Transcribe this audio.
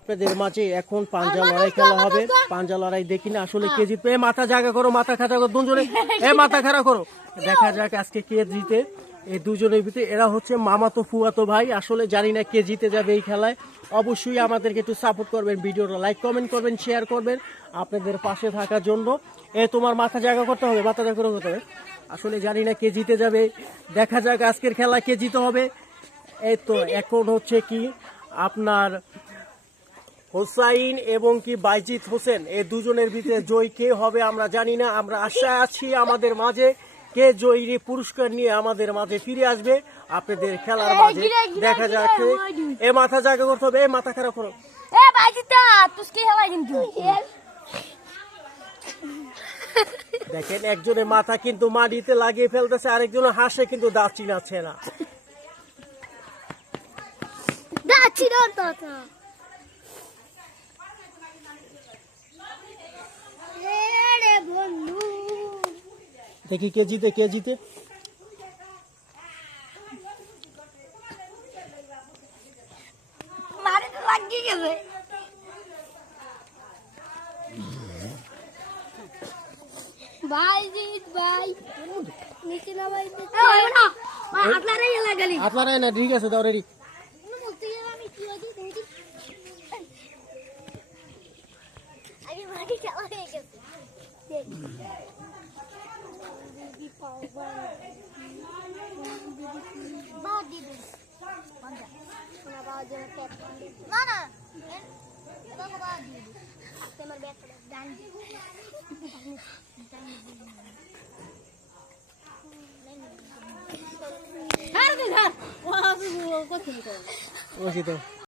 আপনাদের মাঝে এখন পাঞ্জা লড়াই খেলা হবে। পাঞ্জা লড়াই দেখি না আসলে কে জিতবে। মাথা জায়গা করো, মাথা খাতা করো দুজনে, মাথা খাড়া করো। দেখা যাক আজকে কে জিতে। এই দুজনের ভিতরে এরা হচ্ছে মামাতো ফুয়াতো ভাই। আসলে জানি না কে জিতে যাবে এই খেলায়। অবশ্যই আমাদেরকে একটু সাপোর্ট করবেন, ভিডিওটা লাইক কমেন্ট করবেন, শেয়ার করবেন আপনাদের পাশে থাকার জন্য। তোমার মাথা জায়গা করতে হবে, মাথা জায়গা করতে হবে। আসলে জানি না কে জিতে যাবে। দেখা যাক আজকের খেলা কে জিতে হবে। এই তো এখন হচ্ছে কি আপনার হোসাইন এবং কি বাইজিৎ হোসেন এই দুজনের ভিতরে জয়ী কে হবে আমরা জানি না। আমরা আশা আছি আমাদের মাঝে কে জয়ী পুরস্কার নিয়ে আমাদের মাঝে ফিরে আসবে আপনাদের খেলার মাঝে। দেখা যাচ্ছে মাথা জায়গা করতে হবে, মাথা খারাপ করো। দেখেন একজনের মাথা কিন্তু মাটিতে লাগিয়ে ফেলতেছে, আরেকজনের হাসে কিন্তু দাঁত চিনাচ্ছে না। দেখি কে জিতে, কে জিতে। আপনারাই না, ঠিক আছে দাও রেডি। ওই তো